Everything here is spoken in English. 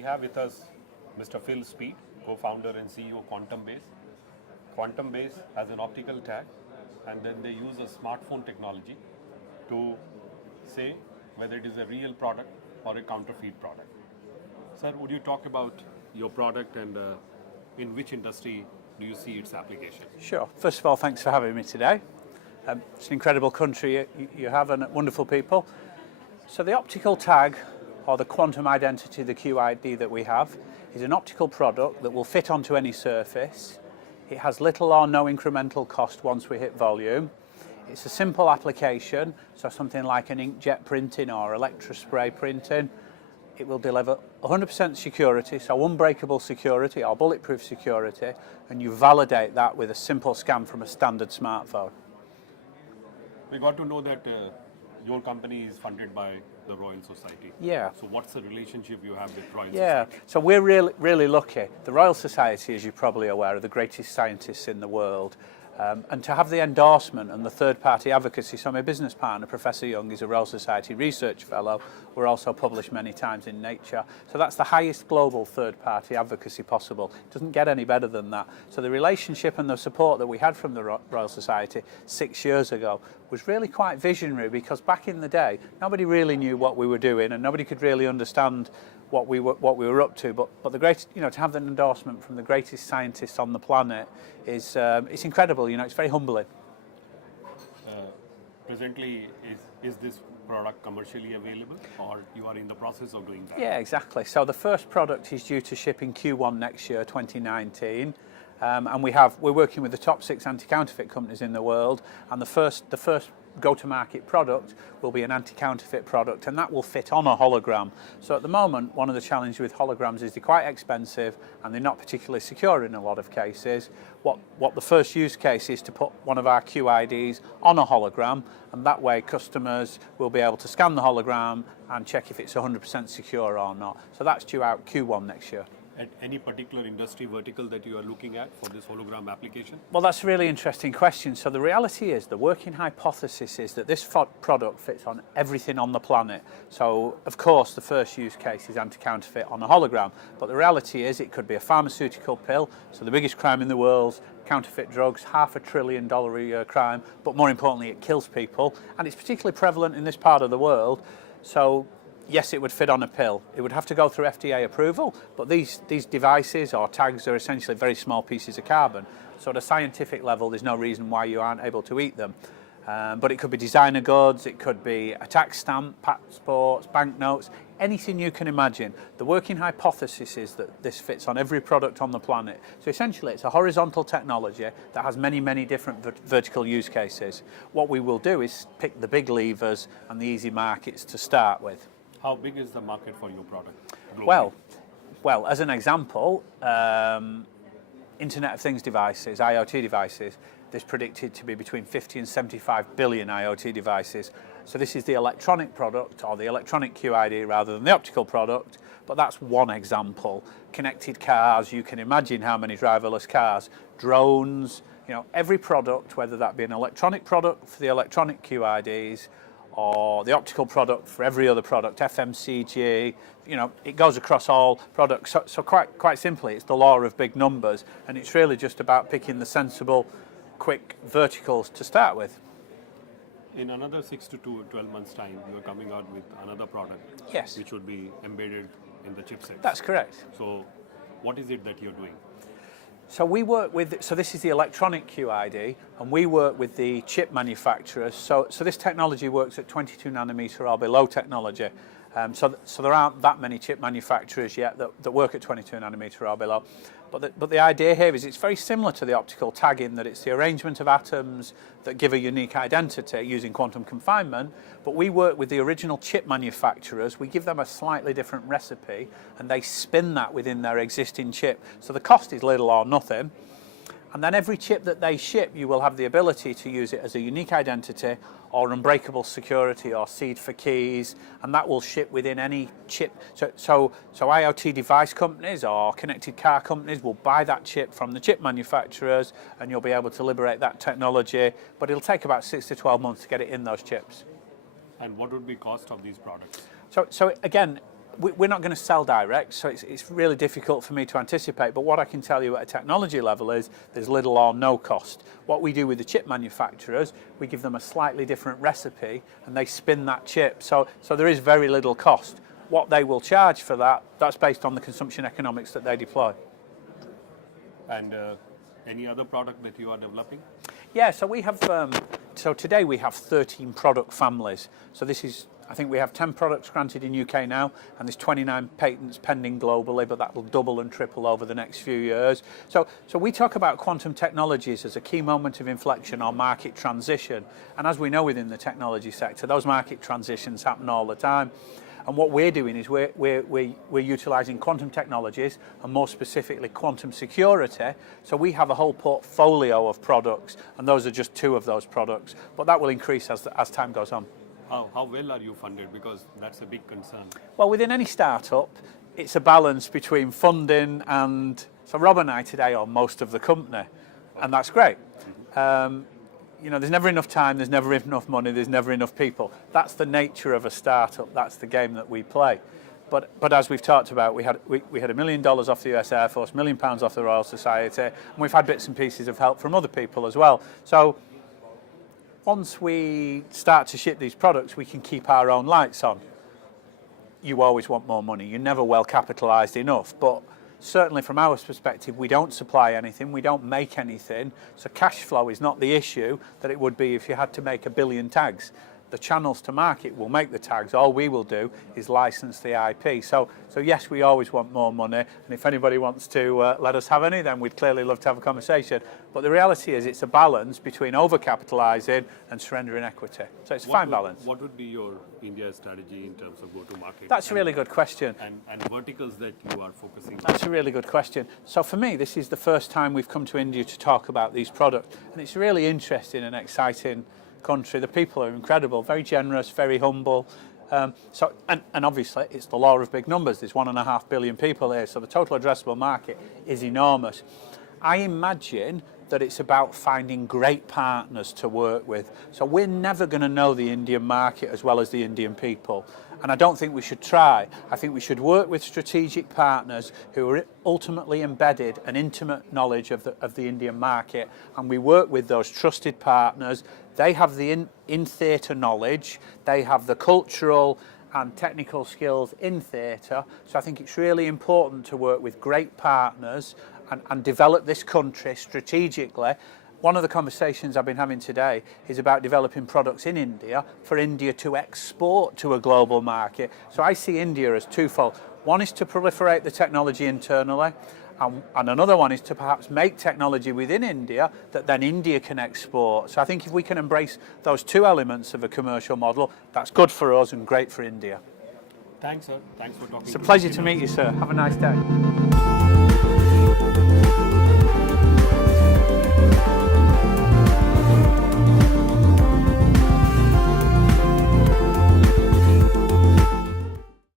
We have with us Mr. Phil Speed, co-founder and CEO Quantum Base. Quantum Base has an optical tag, and then they use a smartphone technology to say whether it is a real product or a counterfeit product. Sir, would you talk about your product and in which industry do you see its application? Sure. First of all, thanks for having me today. It's an incredible country you have and wonderful people. So the optical tag, or the quantum identity, the QID that we have, is an optical product that will fit onto any surface. It has little or no incremental cost once we hit volume. It's a simple application, so something like an inkjet printing or electrospray printing. It will deliver 100% security, so unbreakable security or bulletproof security, and you validate that with a simple scan from a standard smartphone. We got to know that your company is funded by the Royal Society. Yeah. So what's the relationship you have with Royal Yeah, Society? so we're really lucky. The Royal Society, as you're probably aware, are the greatest scientists in the world. And to have the endorsement and the third-party advocacy, so my business partner, Professor Young, is a Royal Society Research Fellow. We're also published many times in Nature. So that's the highest global third-party advocacy possible. It doesn't get any better than that. So the relationship and the support that we had from the Royal Society 6 years ago was really quite visionary, because back in the day, nobody really knew what we were doing and nobody could really understand what we were up to, but the great, to have an endorsement from the greatest scientists on the planet is it's incredible. It's very humbling. Presently, is this product commercially available, or you are in the process of doing that? Yeah, exactly. So the first product is due to ship in Q1 next year, 2019. And we're working with the top 6 anti-counterfeit companies in the world, and the first go-to-market product will be an anti-counterfeit product, and that will fit on a hologram. So at the moment, one of the challenges with holograms is they're quite expensive and they're not particularly secure in a lot of cases. What the first use case is to put one of our QIDs on a hologram, and that way customers will be able to scan the hologram and check if it's 100% secure or not. So that's due out Q1 next year. At any particular industry vertical that you are looking at for this hologram application? Well, that's a really interesting question. So the reality is, the working hypothesis is that this product fits on everything on the planet. So, of course, the first use case is anti-counterfeit on a hologram. But the reality is it could be a pharmaceutical pill. So the biggest crime in the world, counterfeit drugs, $500 billion a year crime. But more importantly, it kills people. And it's particularly prevalent in this part of the world. So yes, it would fit on a pill. It would have to go through FDA approval, but these devices or tags are essentially very small pieces of carbon. So at a scientific level, there's no reason why you aren't able to eat them. But it could be designer goods, it could be a tax stamp, passports, banknotes, anything you can imagine. The working hypothesis is that this fits on every product on the planet. So essentially, it's a horizontal technology that has many different vertical use cases. What we will do is pick the big levers and the easy markets to start with. How big is the market for your product globally? Well, as an example, Internet of Things devices, IoT devices, there's predicted to be between 50 and 75 billion IoT devices. So this is the electronic product, or the electronic QID rather than the optical product, but that's one example. Connected cars, you can imagine how many driverless cars, drones, every product, whether that be an electronic product for the electronic QIDs, or the optical product for every other product, FMCG, it goes across all products. So quite simply, it's the law of big numbers, and it's really just about picking the sensible, quick verticals to start with. In another 6 to 12 months' time, you are coming out with another product, yes, which would be embedded in the chipset. That's correct. So what is it that you're doing? So this is the electronic QID, and we work with the chip manufacturers. So this technology works at 22 nanometer or below technology. So there aren't that many chip manufacturers yet that work at 22 nanometer or below. But the idea here is it's very similar to the optical tag in that it's the arrangement of atoms that give a unique identity using quantum confinement. But we work with the original chip manufacturers. We give them a slightly different recipe, and they spin that within their existing chip. So the cost is little or nothing. And then every chip that they ship, you will have the ability to use it as a unique identity or unbreakable security or seed for keys, and that will ship within any chip. So IoT device companies or connected car companies will buy that chip from the chip manufacturers, and you'll be able to liberate that technology, but it'll take about 6 to 12 months to get it in those chips. And what would be cost of these products? So again, we're not going to sell direct, so it's really difficult for me to anticipate. But what I can tell you at a technology level is there's little or no cost. What we do with the chip manufacturers, we give them a slightly different recipe and they spin that chip. So there is very little cost. What they will charge for that, that's based on the consumption economics that they deploy. And any other product that you are developing? Yeah, so we have, so today we have 13 product families. So this is, I think we have 10 products granted in UK now, and there's 29 patents pending globally, but that will double and triple over the next few years. So we talk about quantum technologies as a key moment of inflection or market transition. And as we know within the technology sector, those market transitions happen all the time. And what we're doing is we're utilising quantum technologies, and more specifically quantum security. So we have a whole portfolio of products, and those are just 2 of those products. But that will increase as time goes on. How well are you funded? Because that's a big concern. Well, within any startup, it's a balance between funding and... So Rob and I today are most of the company, and that's great. You know, there's never enough time, there's never enough money, there's never enough people. That's the nature of a startup, that's the game that we play. But as we've talked about, we had $1 million off the US Air Force, £1 million off the Royal Society, and we've had bits and pieces of help from other people as well. So once we start to ship these products, we can keep our own lights on. You always want more money, you're never well capitalised enough, but certainly from our perspective, we don't supply anything, we don't make anything, so cash flow is not the issue that it would be if you had to make 1 billion tags. The channels to market will make the tags, all we will do is license the IP. So yes, we always want more money, and if anybody wants to let us have any, then we'd clearly love to have a conversation. But the reality is it's a balance between over-capitalising and surrendering equity. So it's a fine balance. What would be your India strategy in terms of go-to-market? That's a really good question. And verticals that you are focusing on? That's a really good question. So for me, this is the first time we've come to India to talk about these products, and it's really interesting and exciting country. The people are incredible, very generous, very humble. And obviously it's the law of big numbers. There's 1.5 billion people here, so the total addressable market is enormous. I imagine that it's about finding great partners to work with. So we're never going to know the Indian market as well as the Indian people. And I don't think we should try. I think we should work with strategic partners who are ultimately embedded an intimate knowledge of the Indian market. And we work with those trusted partners. They have the in-theatre knowledge. They have the cultural and technical skills in theatre. So I think it's really important to work with great partners and develop this country strategically. One of the conversations I've been having today is about developing products in India for India to export to a global market. So I see India as twofold. One is to proliferate the technology internally, and another one is to perhaps make technology within India that then India can export. So I think if we can embrace those 2 elements of a commercial model, that's good for us and great for India. Thanks, sir. Thanks for talking. It's a pleasure to meet you, sir. Have a nice day.